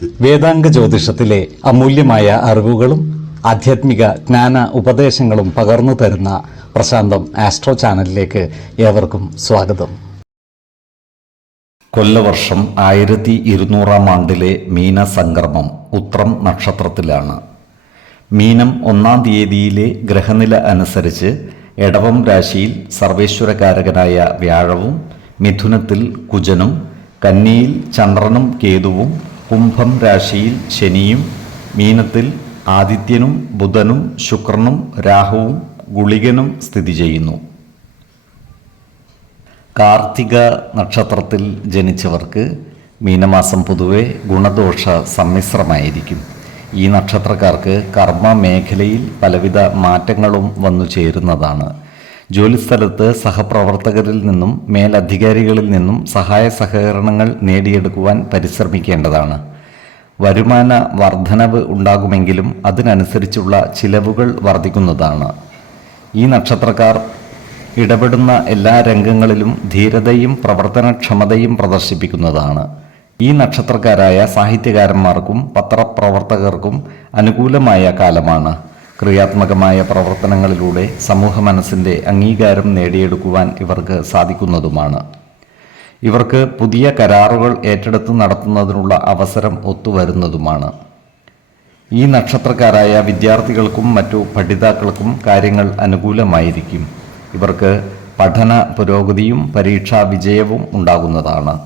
വേദാംഗ ജ്യോതിഷത്തിലെ അമൂല്യമായ അറിവുകളും ആധ്യാത്മിക ജ്ഞാന ഉപദേശങ്ങളും പകർന്നു തരുന്ന പ്രശാന്തം ആസ്ട്രോ ചാനലിലേക്ക് ഏവർക്കും സ്വാഗതം. കൊല്ലവർഷം 1200 ആണ്ടിലെ മീനസംക്രമം ഉത്രം നക്ഷത്രത്തിലാണ്. മീനം 1-ാം തീയതിയിലെ ഗ്രഹനില അനുസരിച്ച് എടവം രാശിയിൽ സർവേശ്വരകാരകനായ വ്യാഴവും, മിഥുനത്തിൽ കുജനും, കന്നിയിൽ ചന്ദ്രനും കേതുവും, കുംഭം രാശിയിൽ ശനിയും, മീനത്തിൽ ആദിത്യനും ബുധനും ശുക്രനും രാഹുവും ഗുളികനും സ്ഥിതി ചെയ്യുന്നു. കാർത്തിക നക്ഷത്രത്തിൽ ജനിച്ചവർക്ക് മീനമാസം പൊതുവെ ഗുണദോഷ സമ്മിശ്രമായിരിക്കും. ഈ നക്ഷത്രക്കാർക്ക് കർമ്മ മേഖലയിൽ പലവിധ മാറ്റങ്ങളും വന്നു ചേരുന്നതാണ്. ജോലിസ്ഥലത്ത് സഹപ്രവർത്തകരിൽ നിന്നും മേലധികാരികളിൽ നിന്നും സഹായ സഹകരണങ്ങൾ നേടിയെടുക്കുവാൻ പരിശ്രമിക്കേണ്ടതാണ്. വരുമാന വർധനവ് ഉണ്ടാകുമെങ്കിലും അതിനനുസരിച്ചുള്ള ചിലവുകൾ വർദ്ധിക്കുന്നതാണ്. ഈ നക്ഷത്രക്കാർ ഇടപെടുന്ന എല്ലാ രംഗങ്ങളിലും ധീരതയും പ്രവർത്തനക്ഷമതയും പ്രദർശിപ്പിക്കുന്നതാണ്. ഈ നക്ഷത്രക്കാരായ സാഹിത്യകാരന്മാർക്കും പത്രപ്രവർത്തകർക്കും അനുകൂലമായ കാലമാണ്. ക്രിയാത്മകമായ പ്രവർത്തനങ്ങളിലൂടെ സമൂഹ മനസ്സിൻ്റെ അംഗീകാരം നേടിയെടുക്കുവാൻ ഇവർക്ക് സാധിക്കുന്നതുമാണ്. ഇവർക്ക് പുതിയ കരാറുകൾ ഏറ്റെടുത്ത് നടത്തുന്നതിനുള്ള അവസരം ഒത്തുവരുന്നതുമാണ്. ഈ നക്ഷത്രക്കാരായ വിദ്യാർത്ഥികൾക്കും മറ്റു പഠിതാക്കൾക്കും കാര്യങ്ങൾ അനുകൂലമായിരിക്കും. ഇവർക്ക് പഠന പുരോഗതിയും പരീക്ഷാ വിജയവും ഉണ്ടാകുന്നതാണ്.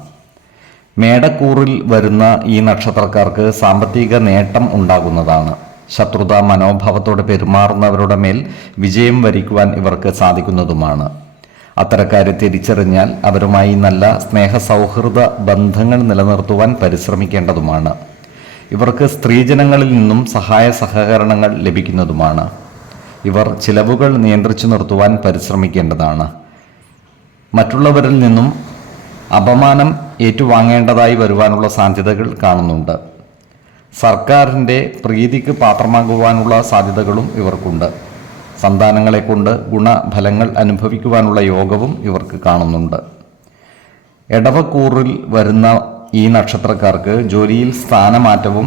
മേടക്കൂറിൽ വരുന്ന ഈ നക്ഷത്രക്കാർക്ക് സാമ്പത്തിക നേട്ടം ഉണ്ടാകുന്നതാണ്. ശത്രുതാ മനോഭാവത്തോടെ പെരുമാറുന്നവരുടെ മേൽ വിജയം വരിക്കുവാൻ ഇവർക്ക് സാധിക്കുന്നതുമാണ്. അത്തരക്കാരെ തിരിച്ചറിഞ്ഞാൽ അവരുമായി നല്ല സ്നേഹസൗഹൃദ ബന്ധങ്ങൾ നിലനിർത്തുവാൻ പരിശ്രമിക്കേണ്ടതുമാണ്. ഇവർക്ക് സ്ത്രീജനങ്ങളിൽ നിന്നും സഹായ സഹകരണങ്ങൾ ലഭിക്കുന്നതുമാണ്. ഇവർ ചിലവുകൾ നിയന്ത്രിച്ചു നിർത്തുവാൻ പരിശ്രമിക്കേണ്ടതാണ്. മറ്റുള്ളവരിൽ നിന്നും അപമാനം ഏറ്റുവാങ്ങേണ്ടതായി വരുവാനുള്ള സാധ്യതകൾ കാണുന്നുണ്ട്. സർക്കാരിൻ്റെ പ്രീതിക്ക് പാത്രമാകുവാനുള്ള സാധ്യതകളും ഇവർക്കുണ്ട്. സന്താനങ്ങളെ കൊണ്ട് ഗുണഫലങ്ങൾ അനുഭവിക്കുവാനുള്ള യോഗവും ഇവർക്ക് കാണുന്നുണ്ട്. എടവക്കൂറിൽ വരുന്ന ഈ നക്ഷത്രക്കാർക്ക് ജോലിയിൽ സ്ഥാനമാറ്റവും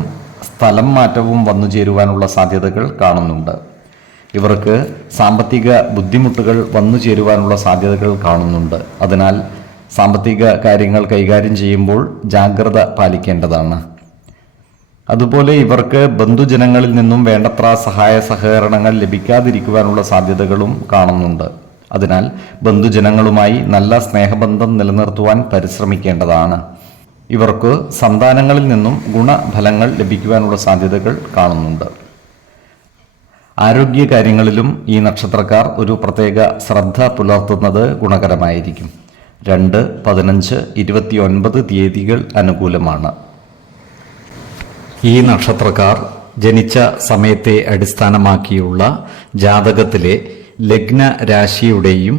സ്ഥലം മാറ്റവും വന്നു ചേരുവാനുള്ള സാധ്യതകൾ കാണുന്നുണ്ട്. ഇവർക്ക് സാമ്പത്തിക ബുദ്ധിമുട്ടുകൾ വന്നു ചേരുവാനുള്ള സാധ്യതകൾ കാണുന്നുണ്ട്. അതിനാൽ സാമ്പത്തിക കാര്യങ്ങൾ കൈകാര്യം ചെയ്യുമ്പോൾ ജാഗ്രത പാലിക്കേണ്ടതാണ്. അതുപോലെ ഇവർക്ക് ബന്ധുജനങ്ങളിൽ നിന്നും വേണ്ടത്ര സഹായ സഹകരണങ്ങൾ ലഭിക്കാതിരിക്കുവാനുള്ള സാധ്യതകളും കാണുന്നുണ്ട്. അതിനാൽ ബന്ധുജനങ്ങളുമായി നല്ല സ്നേഹബന്ധം നിലനിർത്തുവാൻ പരിശ്രമിക്കേണ്ടതാണ്. ഇവർക്ക് സന്താനങ്ങളിൽ നിന്നും ഗുണഫലങ്ങൾ ലഭിക്കുവാനുള്ള സാധ്യതകൾ കാണുന്നുണ്ട്. ആരോഗ്യകാര്യങ്ങളിലും ഈ നക്ഷത്രക്കാർ ഒരു പ്രത്യേക ശ്രദ്ധ പുലർത്തുന്നത് ഗുണകരമായിരിക്കും. 2, 15, 29 തീയതികൾ അനുകൂലമാണ്. ഈ നക്ഷത്രക്കാർ ജനിച്ച സമയത്തെ അടിസ്ഥാനമാക്കിയുള്ള ജാതകത്തിലെ ലഗ്ന രാശിയുടെയും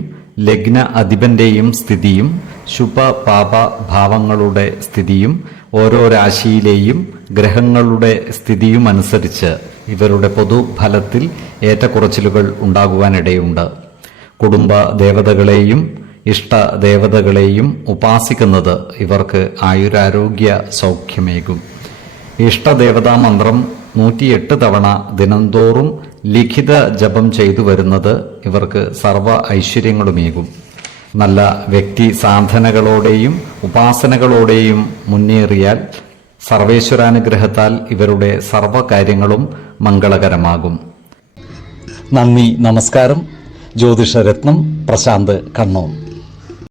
ലഗ്ന അധിപന്റെയും സ്ഥിതിയും ശുഭ പാപ ഭാവങ്ങളുടെ സ്ഥിതിയും ഓരോ രാശിയിലെയും ഗ്രഹങ്ങളുടെ സ്ഥിതിയും അനുസരിച്ച് ഇവരുടെ പൊതുഫലത്തിൽ ഏറ്റക്കുറച്ചിലുകൾ ഉണ്ടാകുവാനിടയുണ്ട്. കുടുംബ ദേവതകളെയും ഇഷ്ടദേവതകളെയും ഉപാസിക്കുന്നത് ഇവർക്ക് ആയുരാരോഗ്യ സൗഖ്യമേകും. ഇഷ്ടദേവതാ മന്ത്രം 108 തവണ ദിനംതോറും ലിഖിത ജപം ചെയ്തു വരുന്നത് ഇവർക്ക് സർവ ഐശ്വര്യങ്ങളുമേകും. നല്ല വ്യക്തി സാധനകളോടെയും ഉപാസനകളോടെയും മുന്നേറിയാൽ സർവേശ്വരാനുഗ്രഹത്താൽ ഇവരുടെ സർവകാര്യങ്ങളും മംഗളകരമാകും. നന്ദി, നമസ്കാരം. ജ്യോതിഷരത്നം പ്രശാന്ത് കണ്ണൂർ.